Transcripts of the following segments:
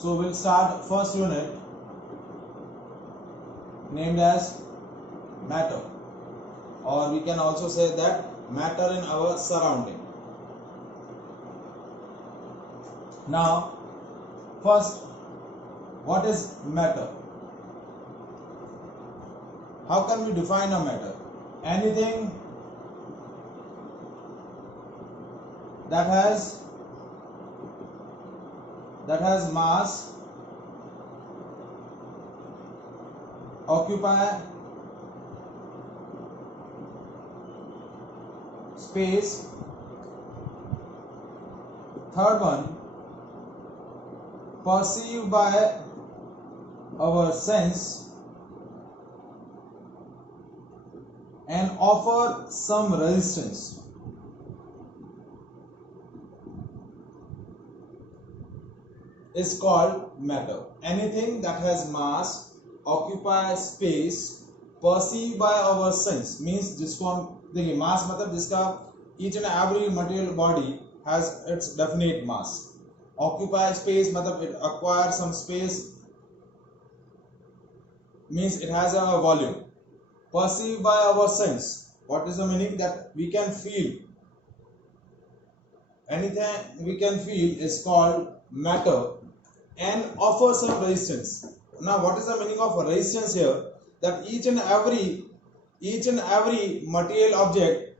So we'll start first unit named as matter, or we can also say that matter in our surrounding. Now first, what is matter? How can we define a matter? Anything that has mass, occupy space. Third one, perceived by our sense and offer some resistance. Is called matter. Anything that has mass, occupy space, perceived by our sense, means जिसको हम देखिए mass मतलब जिसका each and every material body has its definite mass. Occupy space मतलब it acquires some space, means it has a volume. Perceived by our sense, what is the meaning? That we can feel. Anything we can feel is called matter and offer some resistance. Now what is the meaning of resistance here? That each and every material object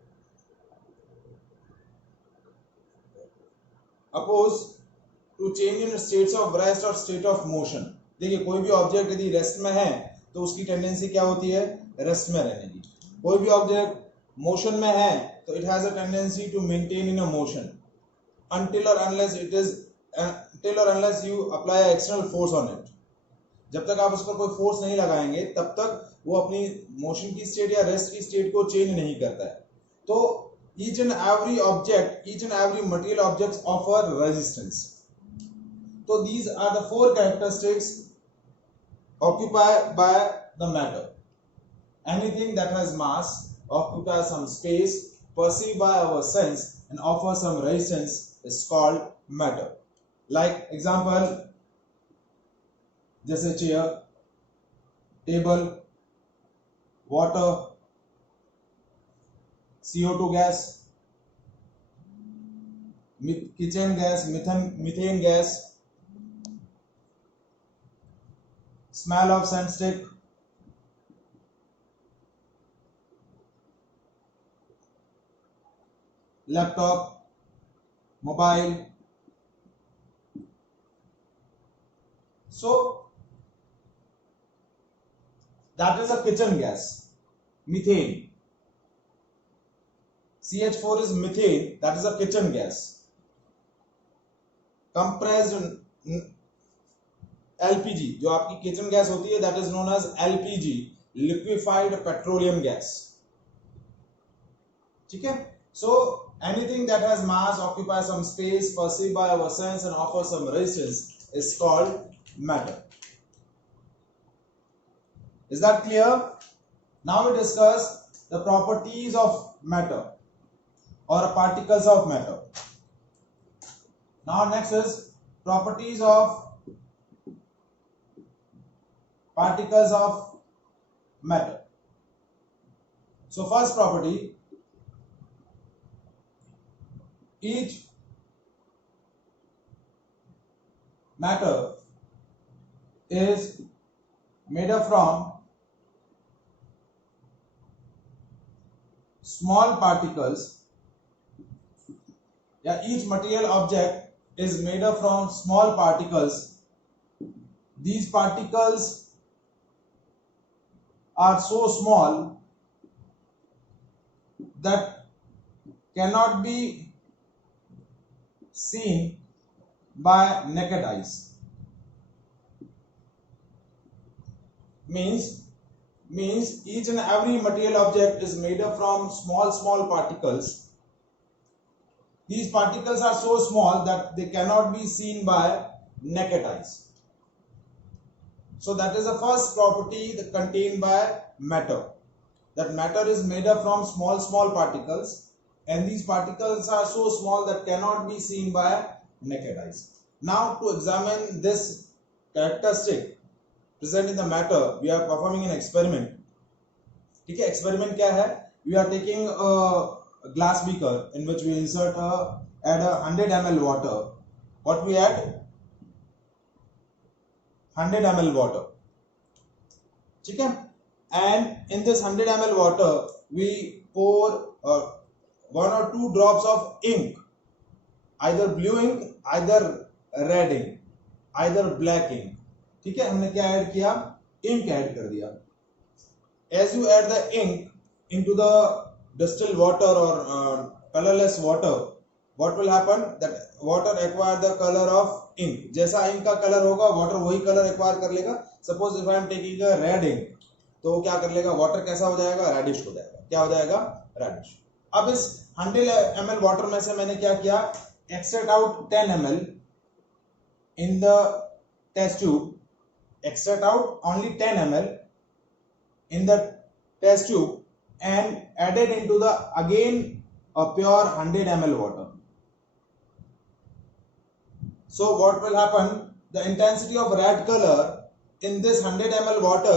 opposed to change in states of rest or state of motion. देखिए कोई भी ऑब्जेक्ट यदि रेस्ट में है तो उसकी टेंडेंसी क्या होती है? रेस्ट में रहने की. कोई भी ऑब्जेक्ट मोशन में है तो it has a tendency to maintain in a motion until or unless you apply an external force on it. जब तक आप उस पर कोई फोर्स नहीं लगाएंगे तब तक वो अपनी मोशन की स्टेट या रेस्ट की स्टेट को चेंज नहीं करता है. तो each and every material objects offer resistance. So these are the four characteristics occupied by the matter. Anything that has mass, occupies some space, perceived by our sense and offers some resistance is called matter. Like example, जैसे chair, table, water, CO2 gas, kitchen gas, methane gas, smell of sunstick, laptop, mobile. So that is a kitchen gas, methane. CH4 is methane, that is a kitchen gas. Compressed LPG, जो आपकी kitchen gas होती है, that is known as LPG, liquefied petroleum gas. ठीक है? So anything that has mass, occupies some space, perceived by our sense and offers some resistance is called matter. Is that clear? Now we discuss the properties of matter or particles of matter. Now next is properties of particles of matter. So first property, each matter is made up from small particles. Yeah, each material object is made up from small particles. These particles are so small that cannot be seen by naked eyes. Means each and every material object is made up from small particles. These particles are so small that they cannot be seen by naked eyes. So that is the first property that contained by matter. That matter is made up from small particles, and these particles are so small that cannot be seen by naked eyes. Now to examine this characteristic present in the matter, we are performing an experiment. ठीक है, experiment क्या है? We are taking a glass beaker in which we add a 100 ml water. What we add? 100 ml water. ठीक है, and in this 100 ml water we pour 1 or 2 drops of ink, either blue ink, either red ink, either black ink. ठीक है, हमने क्या ऐड किया? Ink add कर दिया. As you add the ink into the distilled water or colorless water, what will happen? That water acquire the color of ink. जैसा ink का कलर होगा, water वही कलर एक्वायर कर लेगा. Suppose if I am taking a red ink, तो वो क्या कर लेगा? वाटर कैसा हो जाएगा? रेडिश हो जाएगा. क्या हो जाएगा? रेडिश. अब इस 100 ml वाटर में से मैंने क्या किया? Extract out 10 ml in the test tube. Extract out only 10 ml in the test tube and added into the again a pure 100 ml water. So what will happen? The intensity of red color in this 100 ml water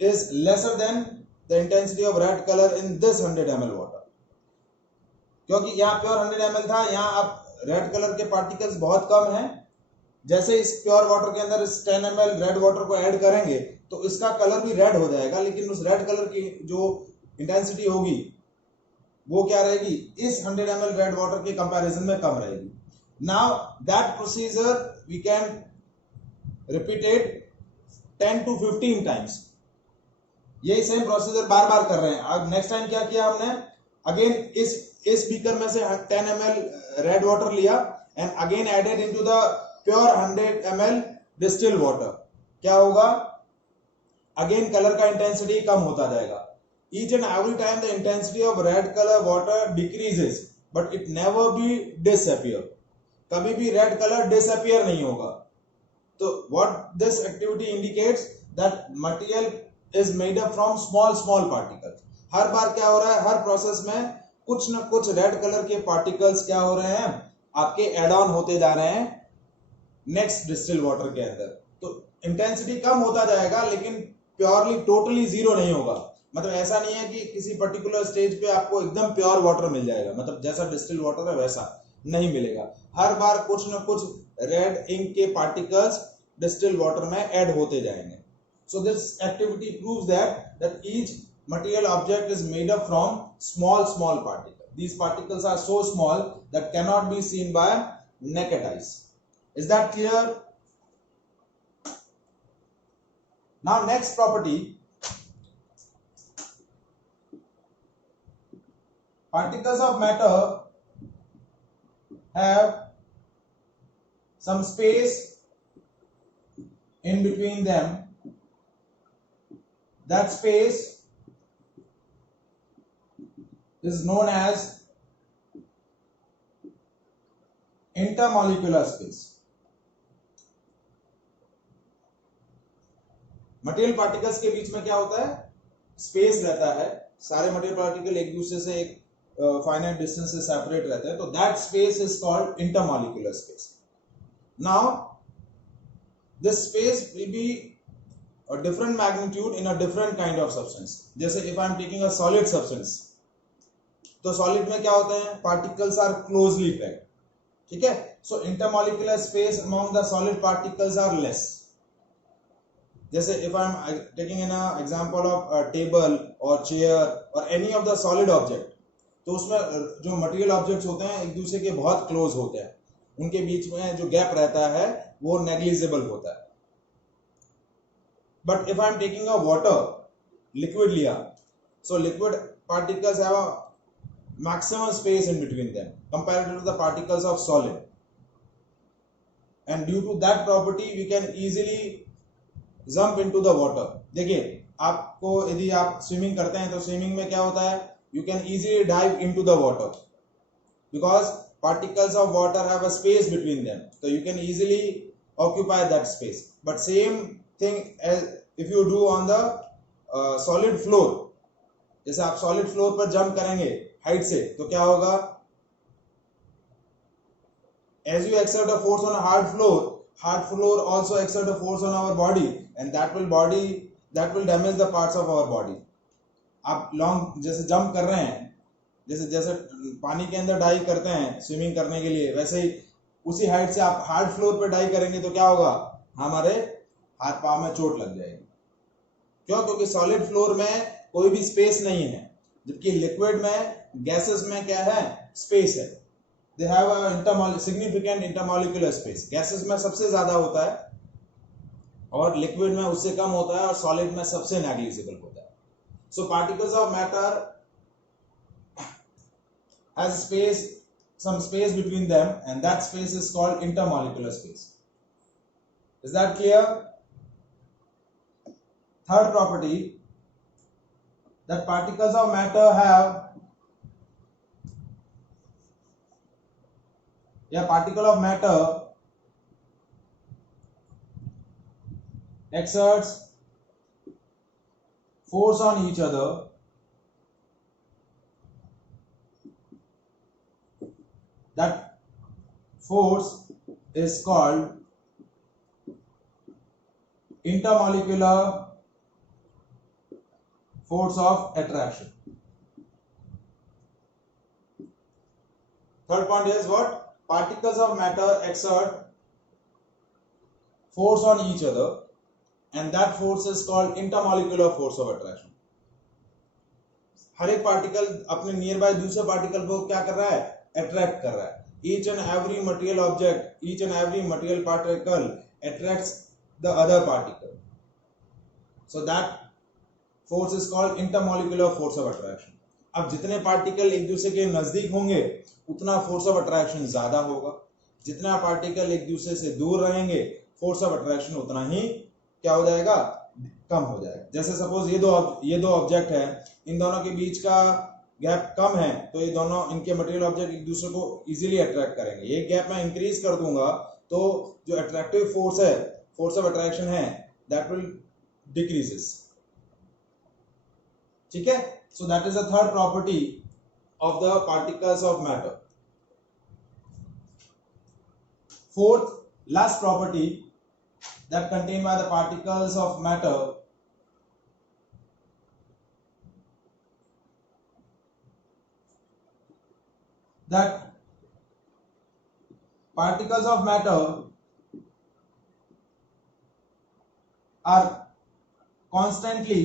is lesser than the intensity of red color in this 100 ml water. क्योंकि यहाँ प्योर 100 ml था, यहाँ आप red colour के पार्टिकल्स बहुत कम हैं. जैसे इस प्योर वाटर के अंदर इस 10 ml रेड वाटर को ऐड करेंगे तो इसका कलर भी रेड हो जाएगा, लेकिन उस रेड कलर की जो इंटेंसिटी होगी वो क्या रहेगी? इस 100 ml रेड वाटर के कंपैरिजन में कम रहेगी. Now that procedure we can repeat it 10 to 15 times. यही सेम प्रोसीजर बार बार कर रहे हैं. अब नेक्स्ट टाइम क्या किया हमने? अगेन इस बीकर में से 10 ml रेड वाटर लिया and again added into the pure 100 ml distilled water. क्या होगा? अगेन कलर का इंटेंसिटी कम होता जाएगा. Each and every time the intensity of red colour water decreases but it never be disappear. कभी भी red colour disappear नहीं होगा. तो what this activity indicates? That material is made up from small particles. हर बार क्या हो रहा है? हर प्रोसेस में कुछ न कुछ रेड कलर के पार्टिकल्स क्या हो रहे हैं? आपके एड ऑन होते जा रहे हैं नेक्स्ट डिस्टिल वाटर के अंदर. तो इंटेंसिटी कम होता जाएगा, लेकिन प्योरली टोटली जीरो नहीं होगा. मतलब ऐसा नहीं है कि किसी पर्टिकुलर स्टेज पे आपको एकदम प्योर वाटर मिल जाएगा, मतलब जैसा डिस्टिल वाटर है वैसा नहीं मिलेगा. हर बार कुछ न कुछ रेड इंक के पार्टिकल्स डिस्टिल वाटर में ऐड होते जाएंगे. So this activity proves that each material object is made up from small particles. These particles are so small that cannot be seen by naked eyes. Is that clear? Now next property, particles of matter have some space in between them. That space is known as intermolecular space. Material particles के बीच में क्या होता है? स्पेस रहता है. सारे material particle एक दूसरे से एक फाइनाइट डिस्टेंस से सेपरेट रहते हैं, तो that space is called intermolecular space. Now this space will be a different magnitude in a different kind of substance. जैसे if I am taking a solid substance, तो सॉलिड में क्या होते हैं? Particles are closely packed. ठीक है. So intermolecular space among the solid particles are less. जैसे if I am taking an example of table और चेयर और any of the solid object, तो उसमें जो मटेरियल ऑब्जेक्ट्स होते हैं एक दूसरे के बहुत क्लोज होते हैं. उनके बीच में जो गैप रहता है वो नेग्लिजिबल होता है. But if I am taking a water, liquid लिया, so liquid particles have a maximum space in between them compared to the particles of solid, and due to that property we can easily jump into the water. देखिए, आपको यदि आप स्विमिंग करते हैं तो स्विमिंग में क्या होता है? You can easily dive into the water because particles of water have a space between them, so you can easily occupy that space. But same thing as if you do on the solid floor. जैसे आप solid floor पर जंप करेंगे हाइट से, तो क्या होगा? As you exert a force on a hard floor, hard floor also exert a force on our body, and that will damage the parts of our body. आप लॉन्ग जैसे जंप कर रहे हैं, जैसे जैसे पानी के अंदर डाइव करते हैं स्विमिंग करने के लिए, वैसे ही उसी हाइट से आप हार्ड फ्लोर पे डाइव करेंगे तो क्या होगा, हमारे हाथ पांव में चोट लग जाएगी। क्यों? क्योंकि सॉलिड फ्लोर में कोई भी स्पेस नहीं है, जबकि लिक्विड में, गैसेस में क्या है, स्पेस है। They have a significant intermolecular space. Gases में सबसे ज्यादा होता है और लिक्विड में उससे कम होता है और सॉलिड में सबसे नेग्लिजिबल होता है। So particles of matter has some space between them, and that space is called intermolecular space. Is that clear? Third property, that particles of matter have, particle of matter exerts force on each other that force is called intermolecular force of attraction. Third point is what? Particles of matter exert force on each other, and that force is called intermolecular force of attraction. हर एक पार्टिकल अपने near by दूसरे पार्टिकल को क्या कर रहा है, अट्रैक्ट कर रहा है। Each and every material object, each and every material particle attracts the other particle. So that force is called intermolecular force of attraction. अब जितने पार्टिकल एक दूसरे के नजदीक होंगे उतना फोर्स ऑफ अट्रैक्शन ज्यादा होगा, जितना पार्टिकल एक दूसरे से दूर रहेंगे फोर्स ऑफ अट्रैक्शन उतना ही क्या हो जाएगा, कम हो जाएगा। जैसे सपोज ये दो ऑब्जेक्ट है, इन दोनों के बीच का गैप कम है, तो ये दोनों इनके मटेरियल ऑब्जेक्ट एक दूसरे को इजीली अट्रैक्ट करेंगे। एक गैप मैं इंक्रीज कर दूंगा तो जो अट्रैक्टिव फोर्स है, फोर्स ऑफ अट्रैक्शन है, दैट विल डिक्रीजेस। ठीक है, so that is the third property of the particles of matter. Fourth last property that contained by the particles of matter that particles of matter are constantly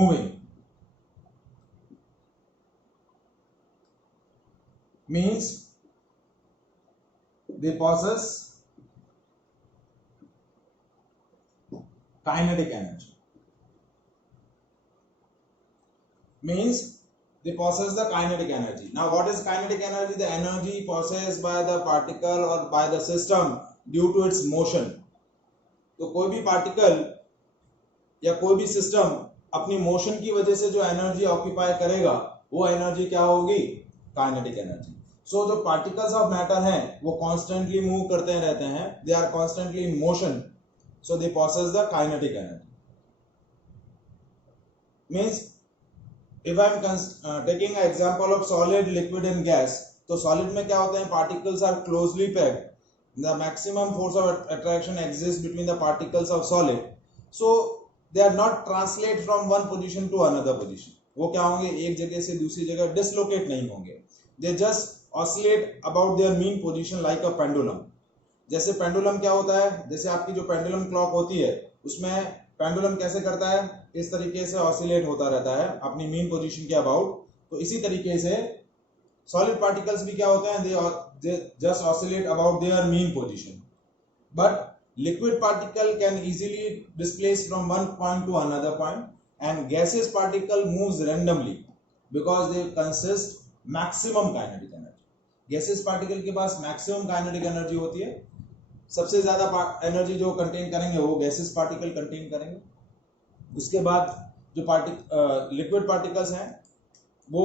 moving, means they possess kinetic energy. Means they possess the kinetic energy. Now what is kinetic energy? The energy possessed by the particle or by the system due to its motion. तो कोई भी पार्टिकल या कोई भी सिस्टम अपनी मोशन की वजह से जो एनर्जी ऑक्यूपाई करेगा वो एनर्जी क्या होगी, काइनेटिक एनर्जी। सो जो पार्टिकल्स ऑफ मैटर हैं वो कॉन्स्टेंटली मूव करते रहते हैं, they are constantly in motion, so they possess the kinetic energy. Means if I am taking example of solid, liquid and gas, तो सॉलिड में क्या होते हैं, particles are closely packed, the maximum force of attraction exist between the particles of solid, so they are not translate from one position to another position. वो क्या होंगे, एक जगह से दूसरी जगह डिसलोकेट नहीं होंगे, they just oscillate about their mean position like a pendulum. जैसे पेंडुलम क्या होता है, जैसे आपकी जो पेंडुलम क्लॉक होती है उसमें पेंडुलम कैसे करता है, इस तरीके से ऑसिलेट होता रहता है अपनी मीन पोजीशन के अबाउट। तो इसी तरीके से सॉलिड पार्टिकल्स भी क्या होते हैं, they just oscillate about their mean position. But liquid particle can easily displace from one point to another point, and gaseous particle moves randomly because they consist maximum kinetic energy. gaseous particle के पास maximum kinetic energy होती है, सबसे ज्यादा एनर्जी जो कंटेन करेंगे वो gases particle contain करेंगे। उसके बाद जो लिक्विड पार्टिकल्स हैं वो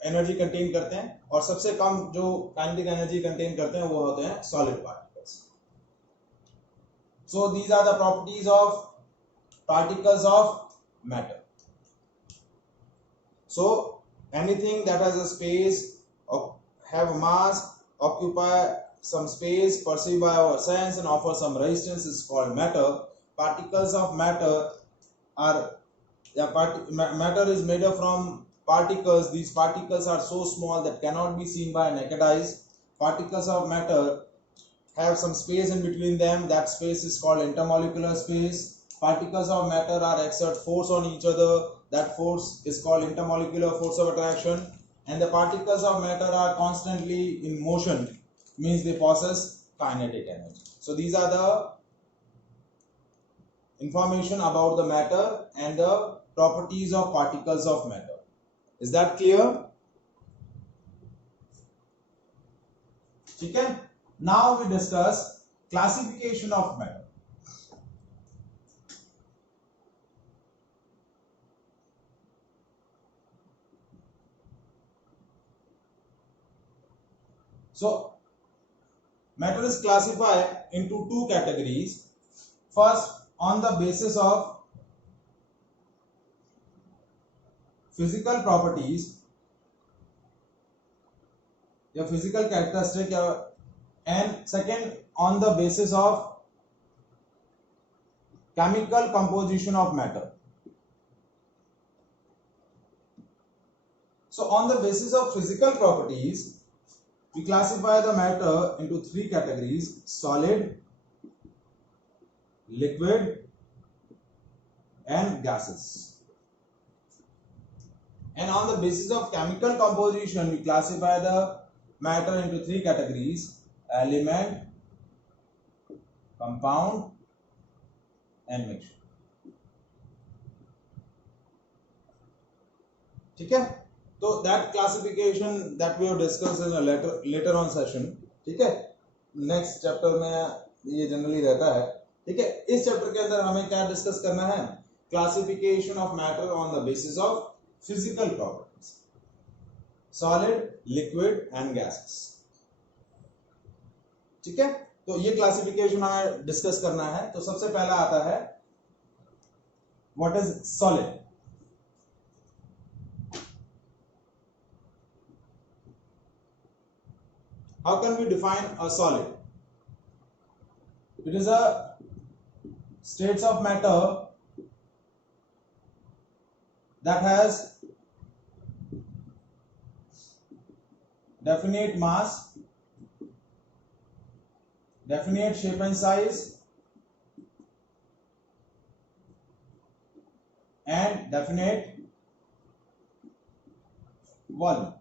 एनर्जी कंटेन करते हैं, और सबसे कम जो काइनेटिक एनर्जी कंटेन करते हैं वो होते हैं solid particles. So these are the properties of particles of matter. So anything that has a space of have a mass, occupy some space perceived by our sense and offer some resistance is called matter. Particles of matter are matter is made up from particles. These particles are so small that cannot be seen by naked eyes. Particles of matter have some space in between them. That space is called intermolecular space. Particles of matter are exert force on each other. That force is called intermolecular force of attraction. And the particles of matter are constantly in motion, means they possess kinetic energy. So these are the information about the matter and the properties of particles of matter. Is that clear? ठीक है. Now we discuss classification of matter. So matter is classified into two categories. First, on the basis of physical properties या physical characteristic, and second on the basis of chemical composition of matter. So on the basis of physical properties, we classify the matter into three categories: solid, liquid, and gases. And on the basis of chemical composition, we classify the matter into three categories: element, compound, and mixture. ठीक है. तो that classification that we have discussed in a later on session. ठीक है. Next chapter में ये जनरली रहता है. ठीक है. इस चैप्टर के अंदर हमें क्या डिस्कस करना है? Classification of matter on the basis of physical properties, solid, liquid and gases. ठीक है. तो ये क्लासिफिकेशन हमें डिस्कस करना है. तो सबसे पहला आता है what is solid. How can we define a solid? It is a states of matter that has definite mass, definite shape and size, and definite volume.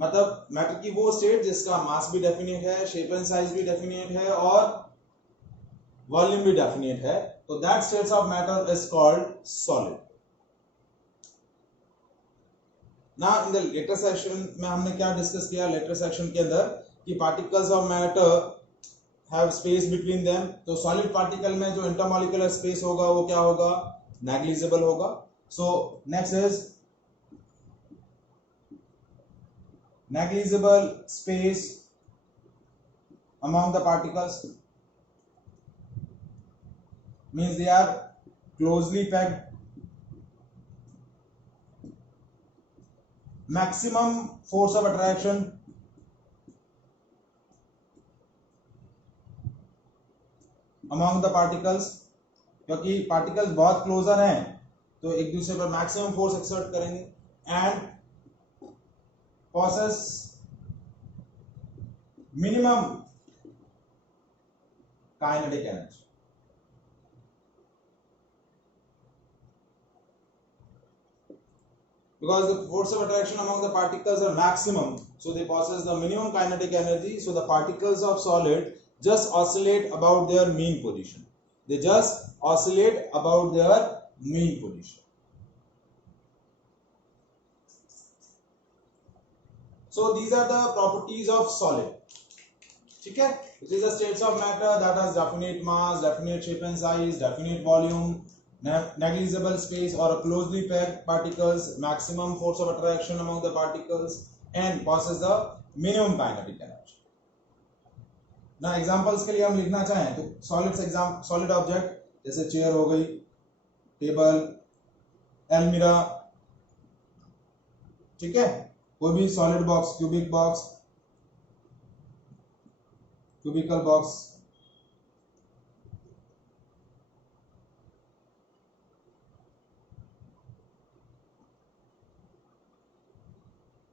मतलब मैटर की वो स्टेट जिसका मास भी डेफिनेट है, शेप एंड साइज भी डेफिनेट है और वॉल्यूम भी डेफिनेट है. तो that states of matter is called solid. ना इन द लेटर सेक्शन में हमने क्या डिस्कस किया? लेटर सेक्शन के अंदर कि particles of matter have space between them. तो सॉलिड पार्टिकल में जो इंटरमॉलिक्यूलर स्पेस होगा वो क्या होगा? नेग्लिजिबल होगा. So next is negligible space among the particles, means they are closely packed. Maximum force of attraction, among the particles, क्योंकि particles बहुत क्लोजर हैं तो एक दूसरे पर मैक्सिमम फोर्स एक्सर्ट करेंगे. And possess minimum kinetic energy. Because the force of attraction among the particles are maximum, so they possess the minimum kinetic energy. So the particles of solid just oscillate about their mean position. They just oscillate about their mean position. So these are the properties of solid. ठीक है. It is the states of matter that has definite mass, definite shape and size, definite volume, negligible space or closely packed particles, maximum force of attraction among the particles, and possess the minimum kinetic energy. ना एग्जांपल्स के लिए हम लिखना चाहें तो solid object जैसे चेयर हो गई, टेबल, एल्मिरा, ठीक है, कोई भी solid box, cubic box, cubical box,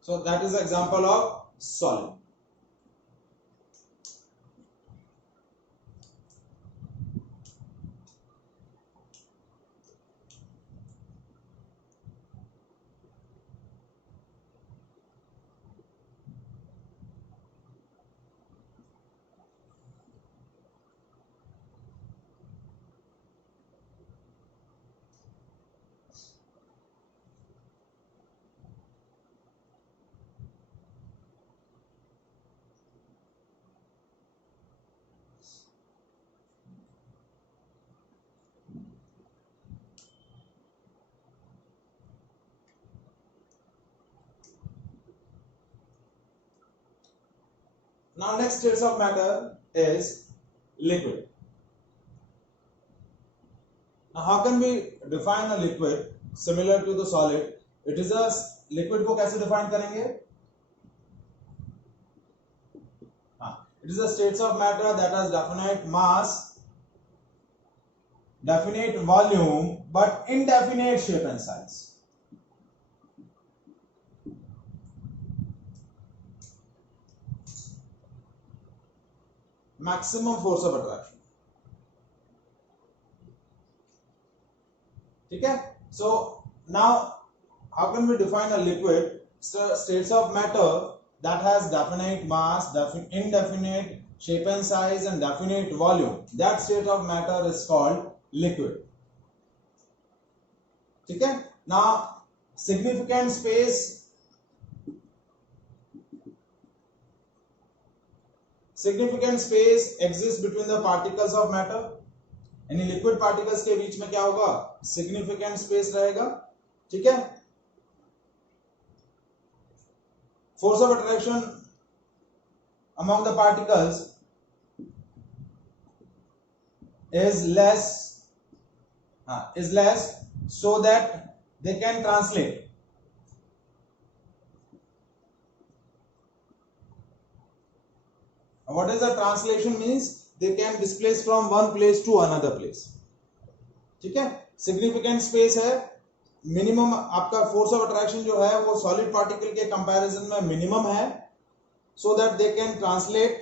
so that is the example of solid. Now next states of matter is liquid. Now how can we define a liquid similar to the solid? It is a liquid को कैसे define करेंगे? It is a states of matter that has definite mass, definite volume, but indefinite shape and size. Maximum force of attraction. ठीक है? So now how can we define a liquid? States of matter that has definite mass, indefinite shape and size, and definite volume. That state of matter is called liquid. ठीक है? Now significant space exists between the particles of matter. यानी liquid particles के बीच में क्या होगा? Significant space रहेगा, ठीक है? Force of attraction among the particles is less so that they can translate. What is the translation means? They can displace from one place to another place. ठीक है? Significant space है, मिनिमम आपका force of attraction जो है वो solid particle के comparison में मिनिमम है, so that they can translate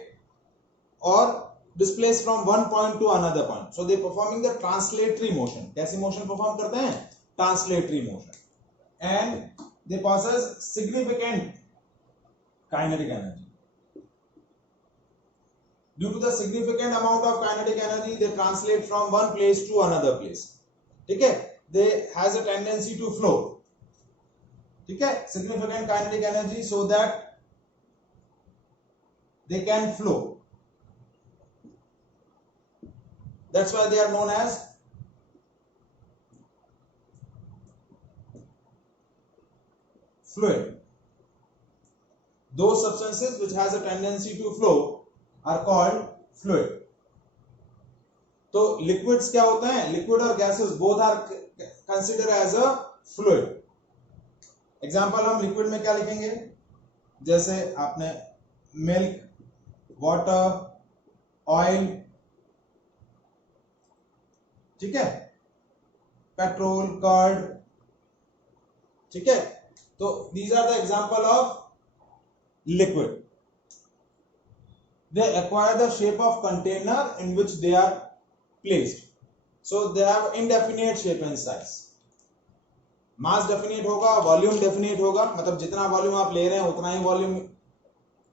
or displace from one point to another point. So they performing the translatory motion. कैसी मोशन परफॉर्म करते हैं? Translatory motion. And they possess significant kinetic energy. Due to the significant amount of kinetic energy, they translate from one place to another place. ठीक है? They has a tendency to flow. ठीक है? Significant kinetic energy so that they can flow. That's why they are known as fluid. Those substances which has a tendency to flow are called fluid. तो liquids क्या होते हैं? Liquid और gases both are considered as a fluid. Example हम liquid में क्या लिखेंगे? जैसे आपने milk, water, oil, ठीक है, पेट्रोल, कर्ड, ठीक है, तो these are the example of liquid. They acquire the shape of container in which they are placed, so they have indefinite shape and size. मास डेफिनेट होगा, वॉल्यूम डेफिनेट होगा, मतलब जितना वॉल्यूम आप ले रहे हैं उतना ही वॉल्यूम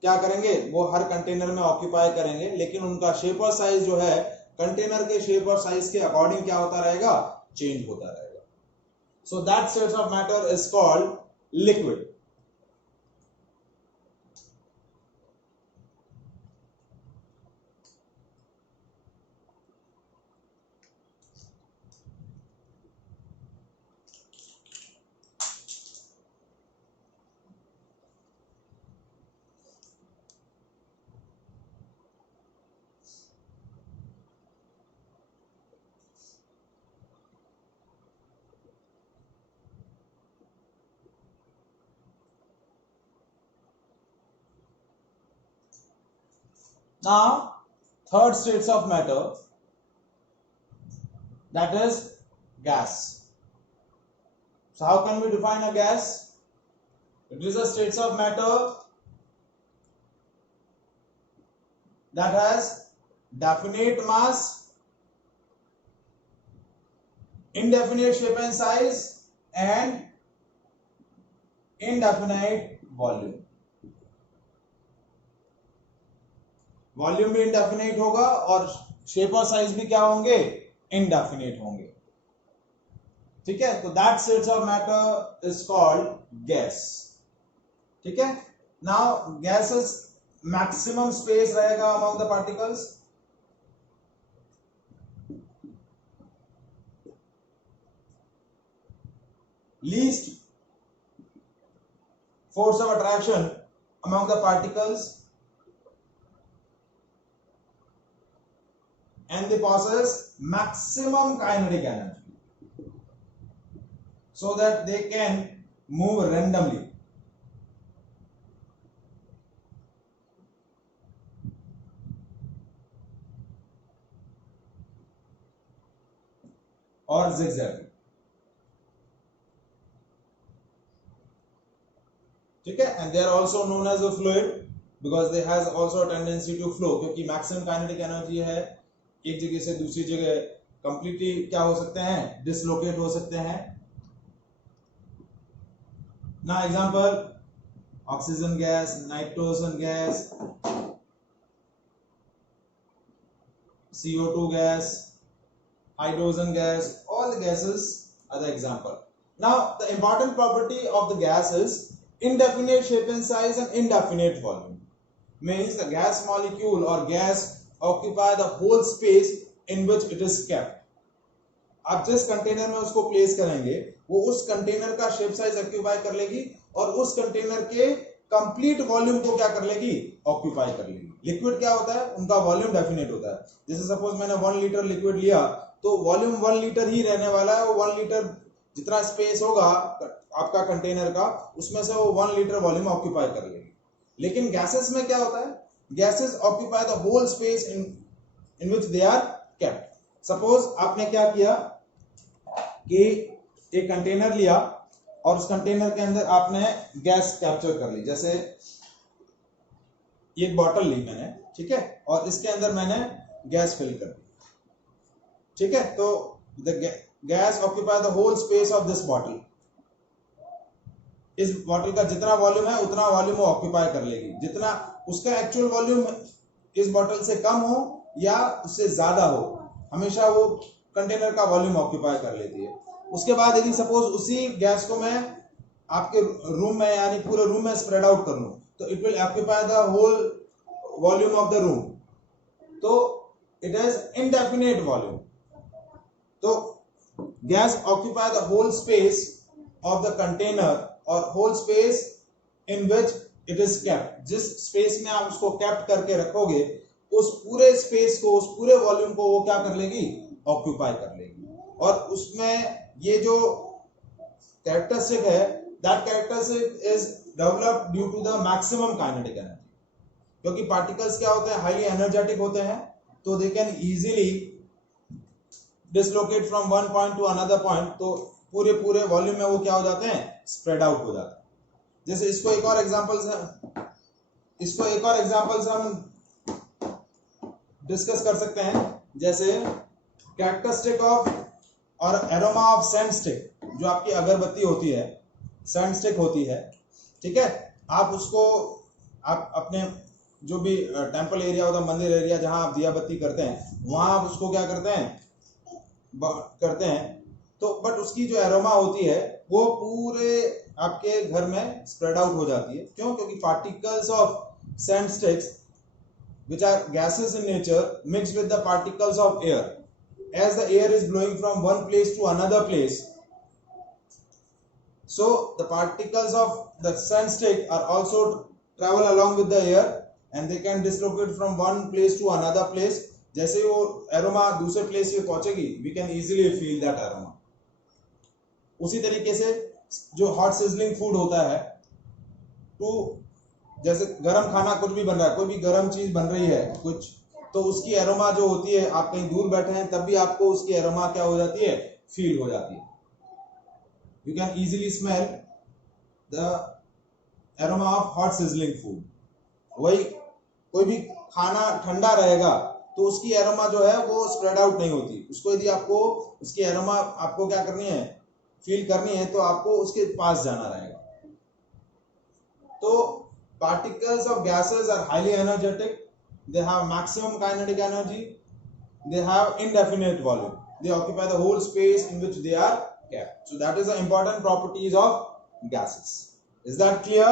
क्या करेंगे, वो हर कंटेनर में ऑक्यूपाई करेंगे, लेकिन उनका शेप और साइज जो है कंटेनर के शेप और साइज के अकॉर्डिंग क्या होता रहेगा, चेंज होता रहेगा. So that state of matter is called liquid. Now third states of matter, that is gas. So how can we define a gas? It is a states of matter that has definite mass, indefinite shape and size, and indefinite volume. Volume भी इंडेफिनेट होगा और शेप और साइज भी क्या होंगे, इंडेफिनेट होंगे. ठीक है, तो that states of matter is called gas. ठीक है, नाउ गैसेस मैक्सिमम स्पेस रहेगा among the particles. Least force of attraction among the particles, and they possess maximum kinetic energy so that they can move randomly. Or zigzag. ठीक है, and they are also known as a fluid because they has also a tendency to flow, क्योंकि maximum kinetic energy है, एक जगह से दूसरी जगह कंप्लीटली क्या हो सकते हैं, डिसलोकेट हो सकते हैं. ना example oxygen gas, nitrogen gas, CO2 gas, hydrogen gas, all the gases are the example. Now the important property of the gas is indefinite shape and size and indefinite volume. Means the gas molecule or gas occupy the whole space in which it is kept. आप जिस कंटेनर में उसको प्लेस करेंगे वो उस कंटेनर का shape size occupy कर लेगी और उस कंटेनर के कंप्लीट वॉल्यूम को क्या कर लेगी, ऑक्यूपाई कर लेगी. लिक्विड क्या होता है, उनका वॉल्यूम डेफिनेट होता है. जैसे सपोज मैंने 1 लीटर लिक्विड लिया तो वॉल्यूम 1 लीटर ही रहने वाला है. वो 1 लीटर जितना स्पेस होगा आपका कंटेनर का, उसमें से वो 1 लीटर वॉल्यूम ऑक्यूपाई कर लेगी. लेकिन गैसेस में क्या होता है, gases occupy the whole space in which they are kept. Suppose आपने क्या किया कि एक कंटेनर लिया और उस कंटेनर के अंदर आपने गैस कैप्चर कर ली. जैसे एक बॉटल ली मैंने, ठीक है, और इसके अंदर मैंने गैस फिल कर दी. ठीक है, तो the gas occupy the whole space of this bottle. इस बॉटल का जितना वॉल्यूम है उतना वॉल्यूम वो ऑक्यूपाई कर लेगी. जितना उसका एक्चुअल वॉल्यूम इस बॉटल से कम हो या उससे ज्यादा हो, हमेशा वो कंटेनर का वॉल्यूम ऑक्यूपाई कर लेती है. उसके बाद यदि सपोज उसी गैस को मैं आपके रूम में यानी पूरे रूम में स्प्रेड आउट कर लूं तो it will occupy the whole volume of the room. तो इट इज इनडेफिनेट वॉल्यूम. तो gas occupy the whole space of the container और whole space in which it is kept. जिस स्पेस में आप उसको केप्ट करके रखोगे उस पूरे स्पेस को, उस पूरे वॉल्यूम को वो क्या कर लेगी, ऑक्यूपाई कर लेगी. और उसमें ये जो कैरेक्टरिस्टिक है, that characteristic is developed due to the maximum kinetic energy. क्योंकि पार्टिकल्स क्या होते हैं, हाईली एनर्जेटिक होते हैं, तो they can easily dislocate from one point to another point. तो पूरे वॉल्यूम में वो क्या हो जाते हैं, स्प्रेड आउट हो जाते हैं. जैसे इसको एक और एग्जांपल से हम डिस्कस कर सकते हैं. जैसे कैरेक्टरिस्टिक ऑफ और एरोमा ऑफ सैंडस्टिक, जो आपकी अगरबत्ती होती है, सैंडस्टिक होती है, ठीक है, आप उसको आप अपने जो भी टेंपल एरिया होता है, मंदिर एरिया जहां आप दिया बत्ती करते हैं, वहां आप उसको क्या करते हैं तो बट उसकी जो एरोमा होती है वो पूरे आपके घर में स्प्रेड आउट हो जाती है. क्यों? क्योंकि particles of sandsticks which are gases in nature mixed with the particles of air. As the air is blowing from one place to another place, so the particles of the sandstick are also travel along with the air and they can dislocate from one place to another place. जैसे वो aroma दूसरे place पे पहुंचेगी, we can easily feel that aroma. उसी तरीके से जो hot sizzling food होता है, to जैसे गरम खाना कुछ भी बन रहा है, कोई भी गरम चीज बन रही है कुछ, तो उसकी एरोमा जो होती है, आप कहीं दूर बैठे हैं तब भी आपको उसकी एरोमा क्या हो जाती है, फील हो जाती है. You can easily smell the aroma of hot sizzling food. वही कोई भी खाना ठंडा रहेगा तो उसकी एरोमा जो है वो स्प्रेड आउट नहीं होती. उसको यदि आपको उसकी एरोमा आपको क्या करनी है, फील करनी है, तो आपको उसके पास जाना रहेगा. तो particles of gases are highly energetic. They have maximum kinetic energy. They have indefinite volume. They occupy the whole space in which they are kept. So that is the important properties of gases. Is that clear?